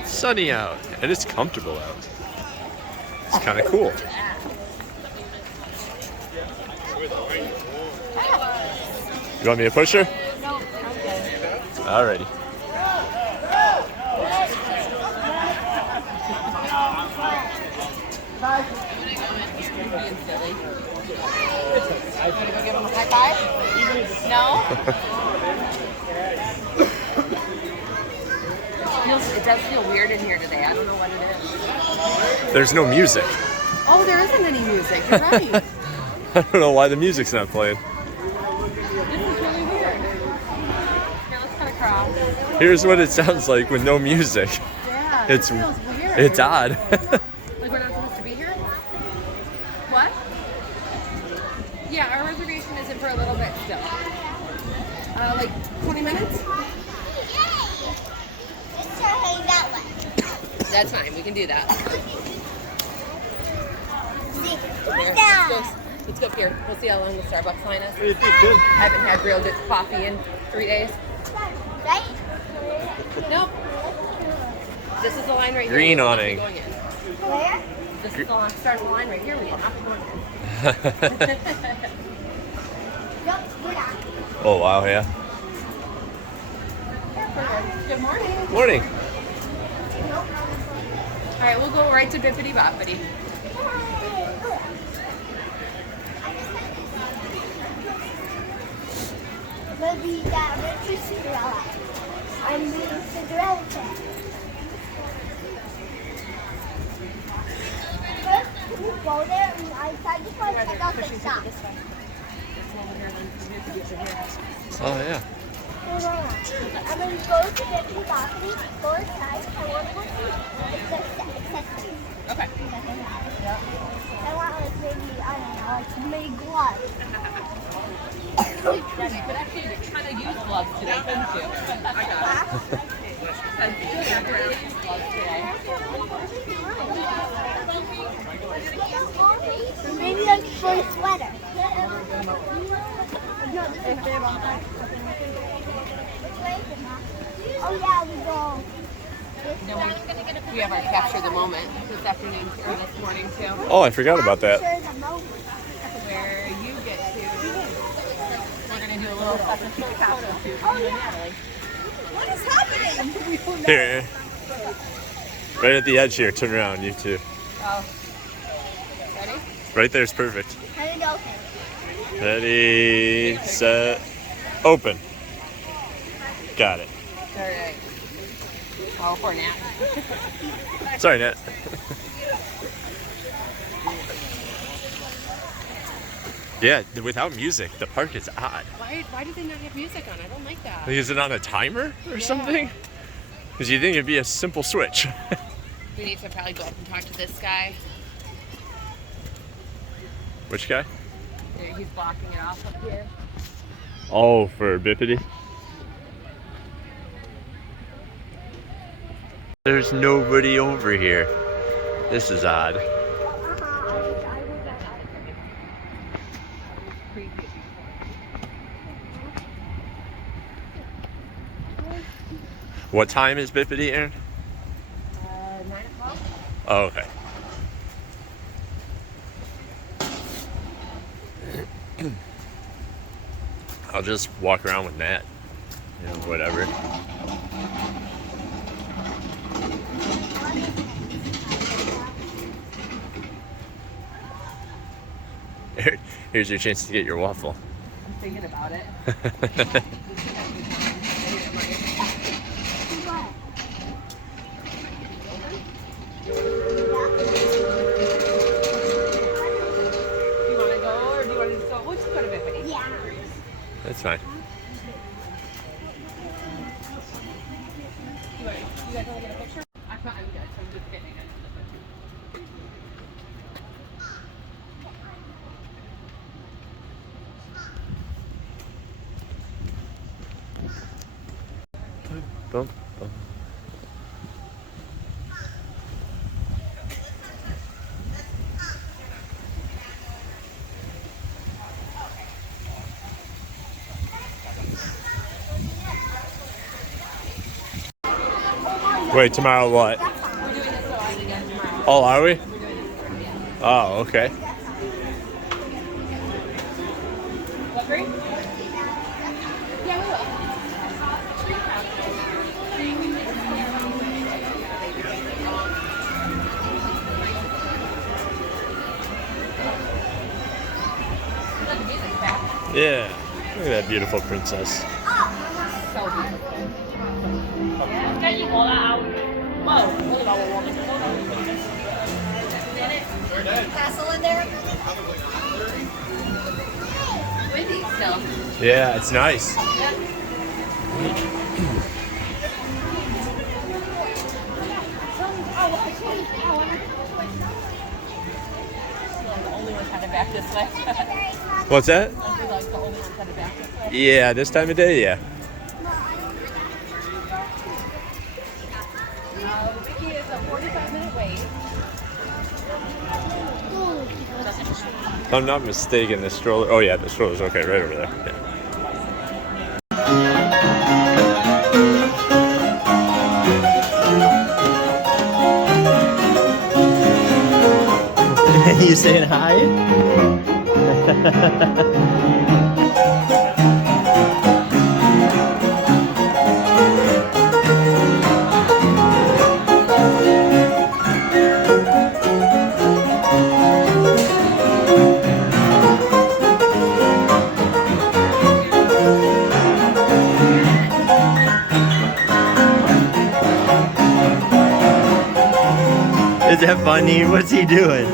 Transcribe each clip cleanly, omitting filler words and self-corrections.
It's sunny out, and it's comfortable out. It's kind of cool. You want me to push her? No, I'm good. Alrighty. Being silly. You want to go give him a high five? No? It does feel weird in here today. I don't know what it is. There's no music. Oh, there isn't any music. You're right. I don't know why the music's not playing. This is really weird. Here, let's cut across. Here's what it sounds like with no music. Yeah, It's this feels weird. it's odd. Like we're not supposed to be here? What? Yeah, our reservation is in for a little bit still. Like 20 minutes? That's fine, we can do that. Let's go up here. We'll see how long the Starbucks line is. I haven't had real good coffee in 3 days. Right? Nope. This is the line right here. Green We're not awning. going in. Where? This is the start of the line right here. We have to go in. Nope, we're not. Oh wow, yeah. Good morning. Morning. All right, we'll go right to Bippity Boppity. Maybe that Richard Cinderella. I'm reading Cinderella tale. First, can we go there? And I just want to check out the shop. Oh yeah. I'm going to go to Bippity Boppity, go inside. I want to go see accessories. Okay. I want like maybe, I don't know, like mini gloves. Yeah, you could actually kind of use gloves today, couldn't you? I got it. I could use gloves today. Maybe like for a sweater. Oh yeah, we go. We have our capture the moment this afternoon or this morning too, Oh, I forgot about that. where you get to. We're gonna do a little second photo shoot. Oh yeah. What is happening? Here. Right at the edge here. Turn around, you two. Oh. Ready? Right there's perfect. And okay. Ready, set, open. Got it. All right. Oh, poor Nat. Sorry, Nat. Yeah, without music, the park is odd. Why do they not have music on? I don't like that. Like, is it on a timer or something? Because you think it'd be a simple switch. We need to probably go up and talk to this guy. Which guy? Yeah, he's blocking it off up here. Oh, for Bippity. There's nobody over here. This is odd. What time is Bippity, Aaron? 9 o'clock. Oh, okay. I'll just walk around with Nat. You know, whatever. Here's your chance to get your waffle. I'm thinking about it. Do you want to go or do you want to just go? We'll just go to Bippity. Yeah. That's fine. You guys want to get a picture? I'm good. So I'm just getting it. Bum, bum. Wait, tomorrow what? We're doing this so I again tomorrow. Oh, are we? We're doing this again. Oh, okay. What grade? Yeah, we will. Look, the music's back. Yeah. Look at that beautiful princess. So beautiful. Castle in there. Windy still. Yeah, it's nice. The only one's headed back this way. What's that? I feel like the only one's headed back this way. Yeah, this time of day, yeah. Vicky is a 45-minute wait. If I'm not mistaken, the stroller. Oh yeah, the stroller's okay, right over there. Yeah. You saying hi? Is that funny? What's he doing?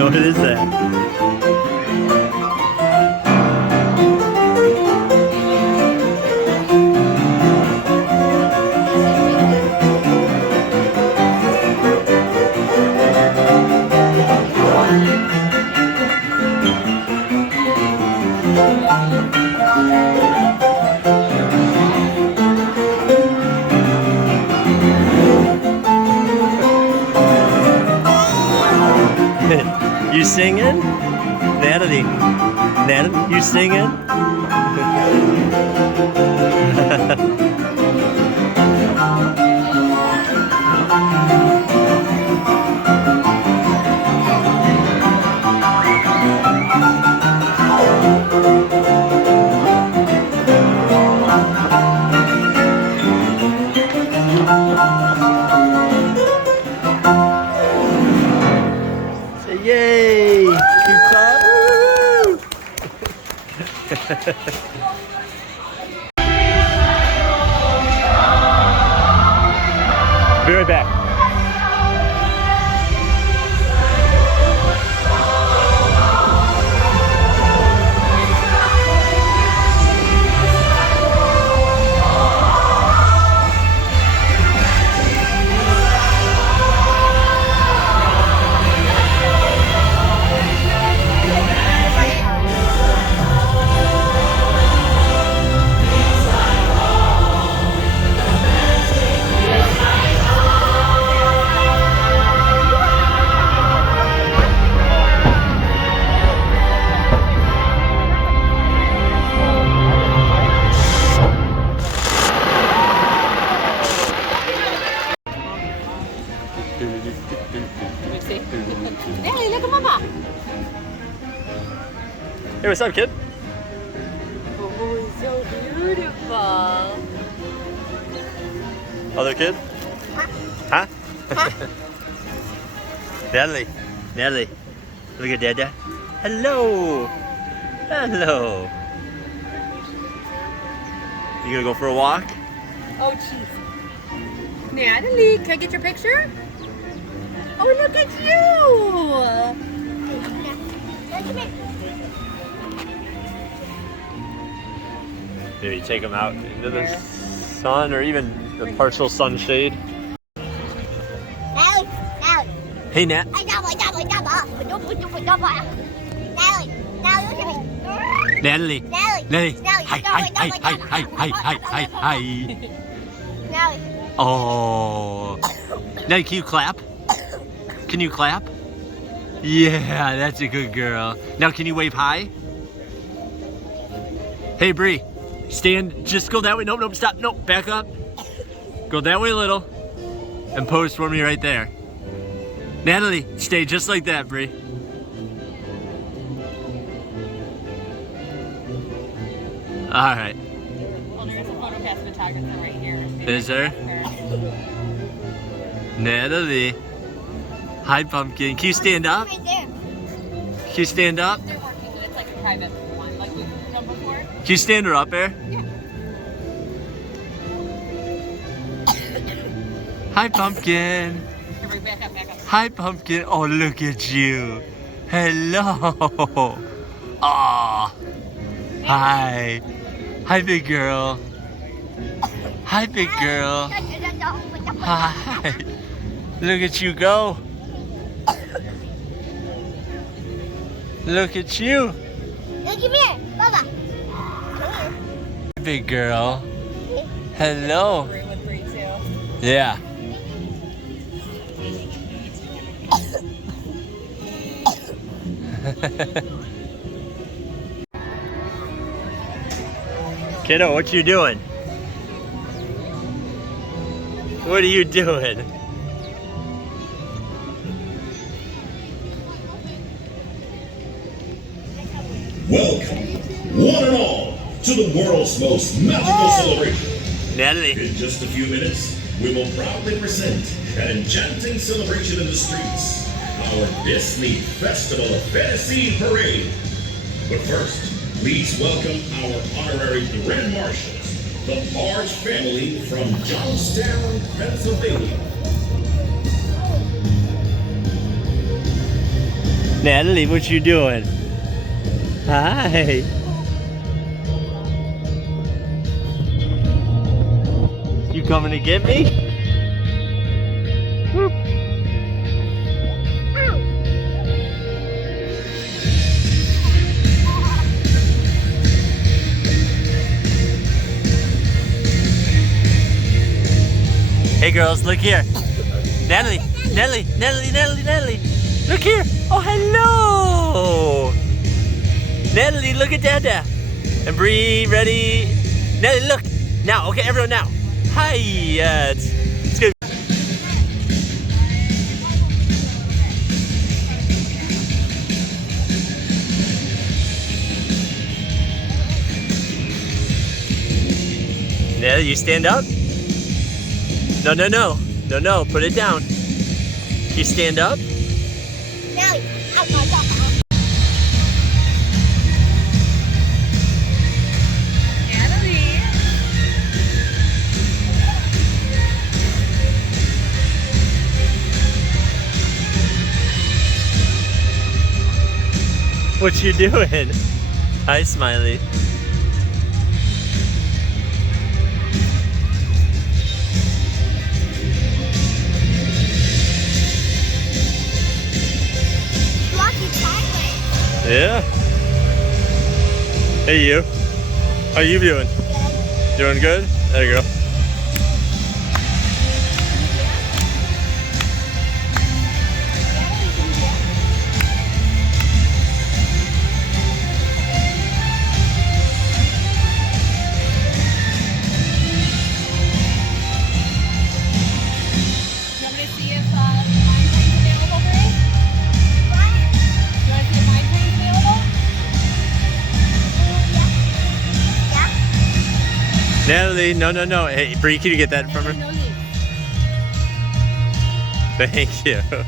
What is that? You singing? Natalie, you singing? Say yay! Keep clap. Woo! Be right back. Hey, look at Mama. Hey, what's up, kid? Oh, so beautiful. Other kid? Huh? Natalie, look at Dada. Hello. Hello. You gonna go for a walk? Oh, jeez. Natalie, can I get your picture? Oh, look at you. Maybe take them out into the sun or even the partial sunshade. Hey, Nat. I double. Natalie, look at me. Natalie. Natalie. Hi. Natalie. Oh. Natalie, can you clap? Can you clap? Yeah, that's a good girl. Now, can you wave hi? Hey, Bree. Stand. Just go that way. Nope. Stop. Nope. Back up. Go that way a little. And pose for me right there. Natalie, stay just like that, Bree. All right. Well, there's a PhotoPass photographer right here. Is there? Natalie. Hi, Pumpkin. Can you stand up? Right there. Can you stand up? They're working, it's like a private one, like we've done before. Can you stand her up there? Yeah. Hi, Pumpkin. Everybody back up. Hi, Pumpkin. Oh, look at you. Hello. Aw. Hi. Hi, big girl. Hi, big girl. Hi. Look at you go. Look at you. Look at me, Baba. Big girl. Hello. Agree with Bree too. Yeah. Kiddo, what you doing? What are you doing? Welcome, one and all, to the world's most magical celebration. Natalie. In just a few minutes, we will proudly present an enchanting celebration in the streets, our Disney Festival of Fantasy Parade. But first, please welcome our honorary Grand Marshals, the Barge family from Johnstown, Pennsylvania. Natalie, what you doing? Hi. You coming to get me? Whoop. Hey girls, look here. Natalie. Look here. Oh, hello. Natalie, look at Dada. And Bree, ready? Natalie, look. Now, okay, everyone now. Hi, it's good. Natalie, you stand up? No, put it down. Can you stand up? Natalie, out. Natalie. What you doing? Hi, Smiley. Lucky Thailand. Yeah. Hey, you. How you doing? Good. Doing good? There you go. You want me to see if mine train's available, Bree? What? You want to see if mine train's available? Yeah. Natalie, no. Hey, Bree, can you get that from her? No need. Thank you. Oh,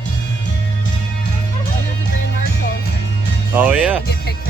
there's the Grand Marshals. Oh, yeah. Get picked